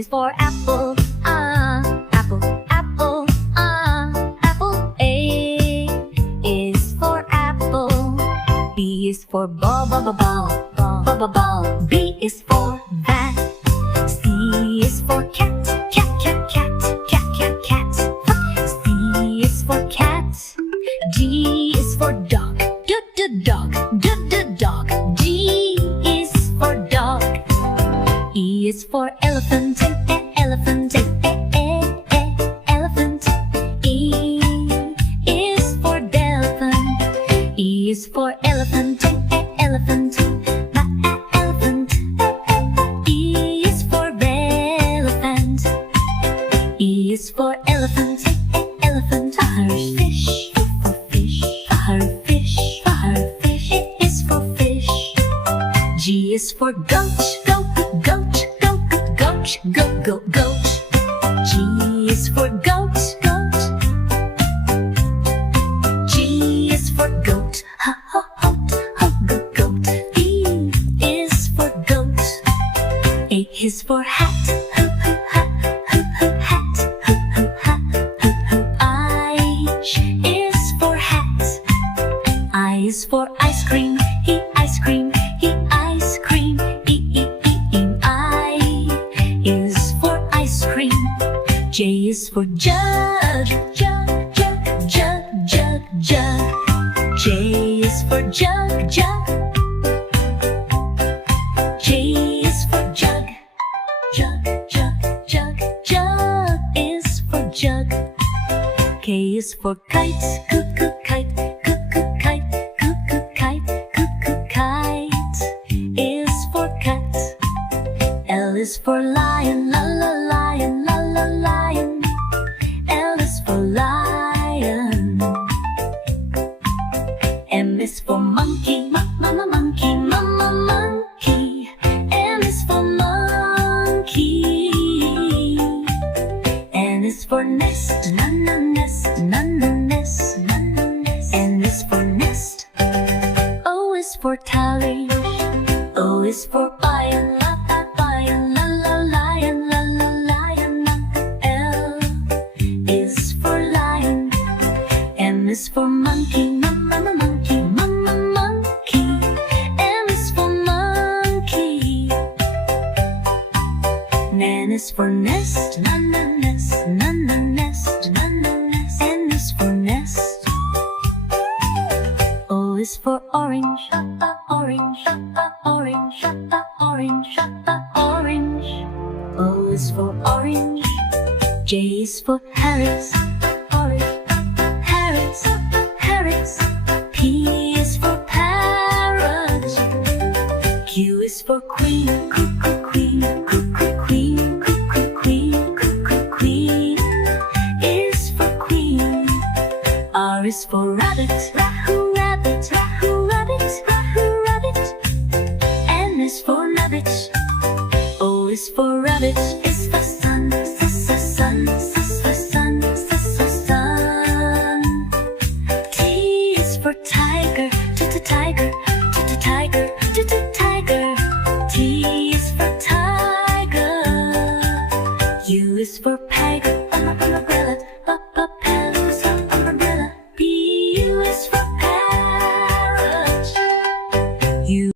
is for apple, apple, apple, apple. A is for apple. B is for ball, ball, ball, ball, ball, ball, ball. B is for bat. C is for cat, cat, cat, cat, cat, cat, cat. C is for cat. D is for dog, dog, dog. D is for dog. E is for elephant, elephant, elephant. E is for elephant. E is for elephant, elephant, elephant. E is for elephant. E is for elephant, elephant. Fish, for fish, fish, fish. It is for fish. G is for goat, goat, goat, goat, goat, goat, goat, goat. G is for goat, goat. G is for goat, ha, ha, ha, ha, goat, goat. E is for goat. A is for hat, ha, ha, ha, ha, ha, hat, ha, ha, ha, ha, ha. I is for hat. I is for ice cream, E ice cream, E ice cream. J is for jug, jug, jug, jug, jug, jug. J is for jug, jug. J is for jug, jug, jug, jug. Jug is for jug. K is for kite, cuckoo, kite, cuckoo, kite, cuckoo, kite, cuckoo, kite. Is for cat. L is for lion, la la lion, la la lion. L is for lion. M is for monkey, mama monkey, mama monkey. M is for monkey. N is for nest, nana nest, nana nest, nana nest. N is for nest. O is for tally. O is for lion, la la lion, la la lion, la la lion. L is for lion. M is for monkey, mama monkey, mama monkey. M is for monkey. N is for nest, nana nest, nana nest, nana nest. N is for nest. O is for orange, orange, orange, orange, orange. O is for orange. J is for Harris, Harris, Harris. P is for parrot. Q is for queen, cuckoo, queen, cuckoo, queen, cuckoo, queen, cuckoo, queen. Is for queen. R is for rabbit, rahoo, rabbit, rahoo, rabbit, rahoo, rabbit. N is for rabbit. O is for rabbit. Is for sun, sun, sun, sun. T is for tiger, tiger, tiger, tiger. T is for tiger. U is for